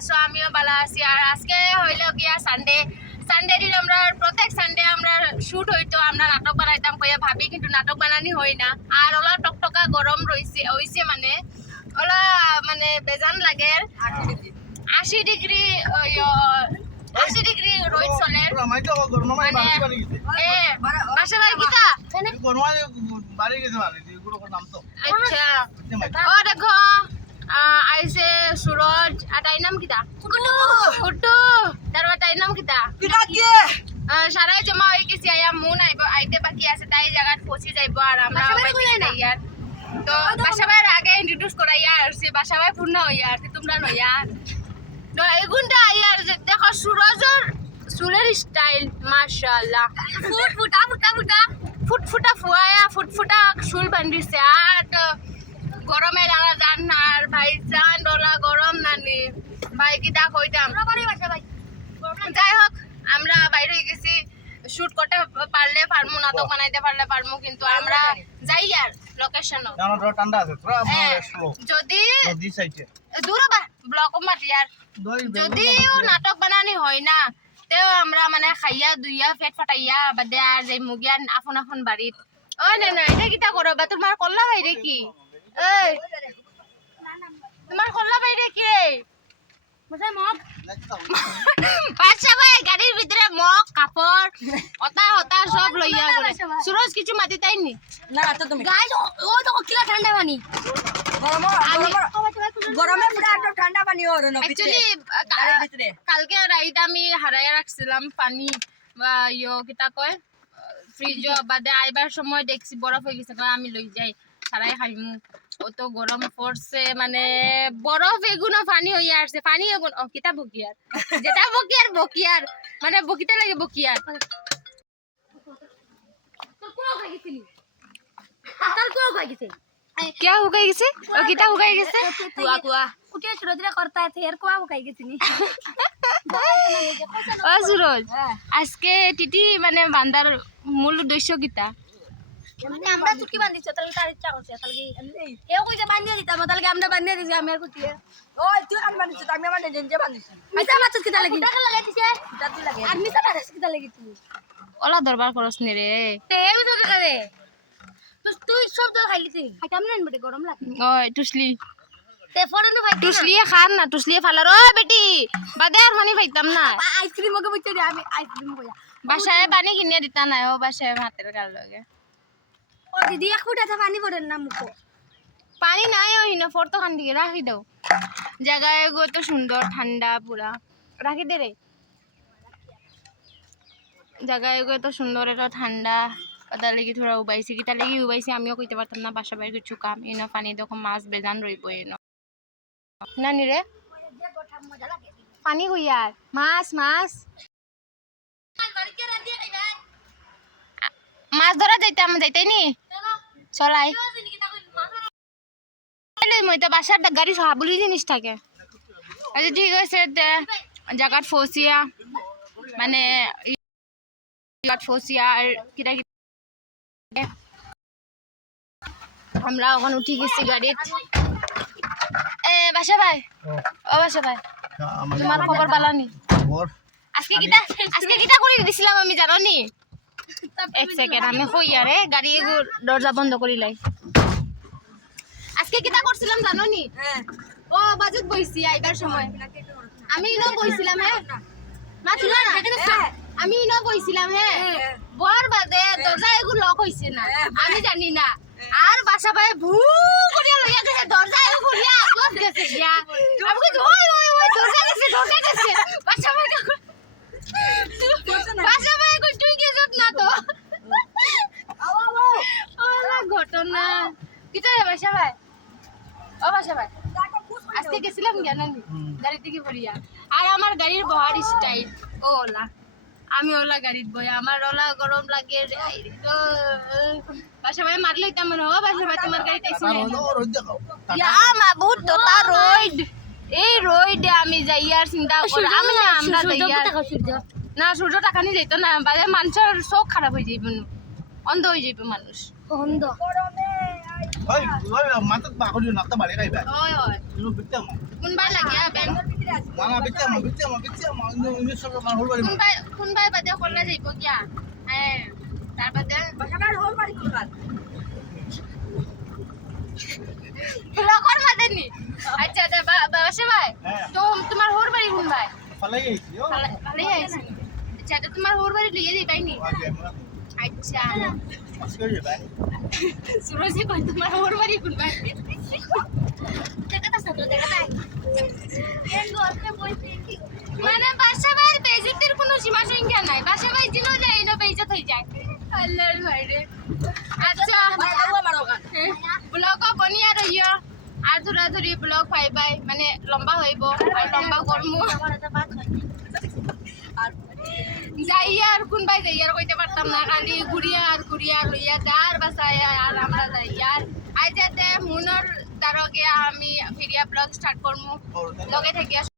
আছো? আমিও ভালো আছি। আর আজকে হইল গিয়া সানডে। সানডে দিন আমরা প্রত্যেক সানডে আমরা শুট হইতো, আমরা নাটক বানাইতাম কইয়া ভাবি, কিন্তু নাটক বানানি হয় না। আর ওলা টকটকা গরম হইছে মানে ওলা মানে বেজান লাগে। 80 ডিগ্রি 80 ডিগ্রি রোদ চলে। বাসা বাড়ি কিতা? আচ্ছা ও দেখো আইছে সুরজ। আর তাই নাম কিতা? কুটু। তারপর তাই নাম কিতা? সারাই জমা হয়ে গেছি। আয়া মুন আইতে বাকি আছে, তাই জায়গায় পৌঁছে যাইব। আর আমরা ইয়ার তো বাসাবাইয়ের আগে ইন্ট্রোডিউস করাইয়া আসছে। বাসাবাই পূর্ণ হইয়া আসছে, তোমরা নইয়া তো এগুনটা ইয়ার দেখো সুরজর চুলের স্টাইল মাশাআল্লাহ, ফুটফুটা ফুটফুটা ফুয়ায়া ফুটফুটা চুল বান্ধিছে। আর তো গরমে লাগা জান না। আর ভাই জান ডলা গরম নানি ভাই কিতা কইতাম। যাই হোক আমরা বাইরে হয়ে গেছি। শুট করতে পারলে পারমু, নাটক বানাইতে পারলে পারমু, কিন্তু আমরা যাই আর লোকেশন যদি দূর বা ব্লক মাটি আর যদিও নাটক বানানি হয় না, তেও আমরা মানে খাইয়া দুইয়া পেট ফাটাইয়া বাদে আর যাই মুগিয়ান আপন আপন বাড়িত। ও না না এটা কিতা করো বা তোমার কল্লা বাইরে কি? এই তোমার কল্লা বাইরে কি রে? বাচ্চা ভাই গাড়ির ভিতরে মগ কাপড় হতা হতা সব লইয়া গেলে। সুরজ কিছু মাতি তাইনি না তো তুমি গাইস ও তো কিলা ঠান্ডা পানি গরমে পুরা একদম ঠান্ডা পানি ওর না অ্যাকচুয়ালি ভিতরে কালকে রাইত আমি হারাইয়া রাখছিলাম পানি বা কিতা কয় ফ্রিজ বাদে আইবার সময় দেখছি বরফ হয়ে গেছে। আমি লই যাই সারাই খাইমু। ও তো গরম পড়ছে মানে বরফ এগুনো পানি হইয়া আসছে। পানি এগুন ও কিতা বকিয়ার যেটা বকিয়ার মানে বকিতে লাগে বকিয়ার। क्या हो गई किसे और किता हो गई किसे কুয়া কুয়া कुटिया सुरजरा करता है यार को हो गई किसी ও সুরজ আজকে টিটি মানে বান্দার মূল উদ্দেশ্য কিতা? মানে আমরা চুকি বাঁধিছ তাহলে তার ইচ্ছা করছে তাহলে কেউ কইতে বাঁধিয়ে দিতাম তাহলে আমরা বাঁধিয়ে দিছি আমি আর কুটিয়ে ওই তুই কান বাঁধিছ আমি আমার জেনজে বাঁধিছি মিছা মাছ কিতা লাগি টাকা লাগাই দিছে দাদু লাগে আর মিছা মাছ কিতা লাগি তুই ওলা দরবার করস নি রে তে এই তো করে তুই সব তো খাইলিছি খাইতাম না বেটে গরম লাগে ওই টুসলি তে ফরন ভাই টুসলিয়ে খান না টুসলিয়ে ফালার ও বেটি বাদে আর পানি পাইতাম না। আইসক্রিম ওকে বুঝতে দে আমি আইসক্রিম কইয়া বাসায় পানি কিনে দিতা না ও বাসায় ভাতের গাল লগে ও দিদি এক ফুটা পানি পড়েন না মুখো পানি নাই ওই না ফটো খান দিকে রাখি দাও। জায়গায় গো তো সুন্দর ঠান্ডা পুরা রাখি দে রে। জায়গায় গো তো সুন্দর এটা ঠান্ডা পাতা লেগে থোড়া উবাইছি কিতা লেগে উবাইছি আমিও কইতে পারতাম না। বাসা বাইরে কিছু কাম এনো পানি দেখো মাছ বেজান রইব এনো নানি রে পানি কইয়ার মাছ মাছ মাছ ধরা যাইতাম যাইতাই নি চলাই মই তো বাসার গাড়ি সাবুলি জিনিস থাকে। আচ্ছা ঠিক আছে জায়গাত ফসিয়া মানে ফসিয়া আর কিটা আমরা ওখানে উঠি গেছি গাড়িত। বাসা ভাই ও বাসা ভাই তোমার খবর বালানি আজকে কিটা করে দিছিলাম আমি জানো নি? এক সেকেন্ড আমি কই আরে গাড়ি দরজা বন্ধ করি লাই। আজকে কিটা করছিলাম জানো নি? ও বাজুত বইছি আইবার সময় আমি ইনো বইছিলাম হ্যাঁ না তুলা না আমি ইনো বইছিলাম হ্যাঁ বর বাদে দরজা এগুলো লক হইছে না আমি জানি না। আর বাসা ভাই ভু করিয়া লইয়া গেছে দরজা এগুলো খুলিয়া আগত গেছে গিয়া আমি কই ওই দরজা গেছে বাসা ভাই কই তুই গেছত না তো ওলা ঘটনা কিটা রে বাসা ভাই ও বাসা ভাই আজকে গেছিলাম জানেন গাড়ি থেকে ভরিয়া। আর আমার গাড়ির বহার স্টাইল ওলা আমি ওলা গাড়িত বই আমার ওলা গরম লাগে তো বাসা ভাই মারলে তেমন হো বাসা ভাই তোমার গাড়িতে বহুত দোতা রোড এই রোডে আমি যাই আর চিন্তা করি আমি না আমরা যাই না সূর্য টাকা নিয়ে যাইতো না বাজে মানুষের চোখ খারাপ হয়ে যাইব অন্ধ হয়ে যাইব মানুষ অন্ধ Oi, mantap ba ako yun naktabali kay ba? ওই ওই Ano bitam mo? কোনবাই লাগিয়া Ben Mga bitam mo. Ini sa mga hulbali mo. কোনবাই বাদে করলে যাইব কিয়া হ্যাঁ তার বাদে বাসাবার হোল বাড়ি করবার ব্লকর মাদেনি আচ্ছা বাসে ভাই হ্যাঁ। তো তোমার হোর বাড়ি কোন ভাই Falay ay siyo. ভালোই আইছি আচ্ছা তো তোমার হোর বাড়ি লিয়ে যাই নি Wagi mo na. আচ্ছা Mas kayo ba? সুরজি কই তোমার হোর বাড়ি কোন ভাই দেখাতা সাথে দেখাতা এর গল্পে বলছি মানে বাসা ভাই বেজতির কোনো সীমা সংখ্যা নাই বাসা ভাই জিনো যায় না বেজত হই যায় আল্লাহর ভাইরে আচ্ছা ব্লগ বনিয়া রইও আর ধরা ধরি ব্লগ পাই বাই মানে লম্বা হইব আর লম্বা করমু যাইয়া আর কোন ভাই যাইয়া আর কইতে পারতাম না খালি ঘুরিয়া লইয়া যার বাসায় আর আমরা যাইয়া আজ যাতে মুনর তারকে আমি ফিরিয়া ব্লগ স্টার্ট করমু লগে থাকিয়া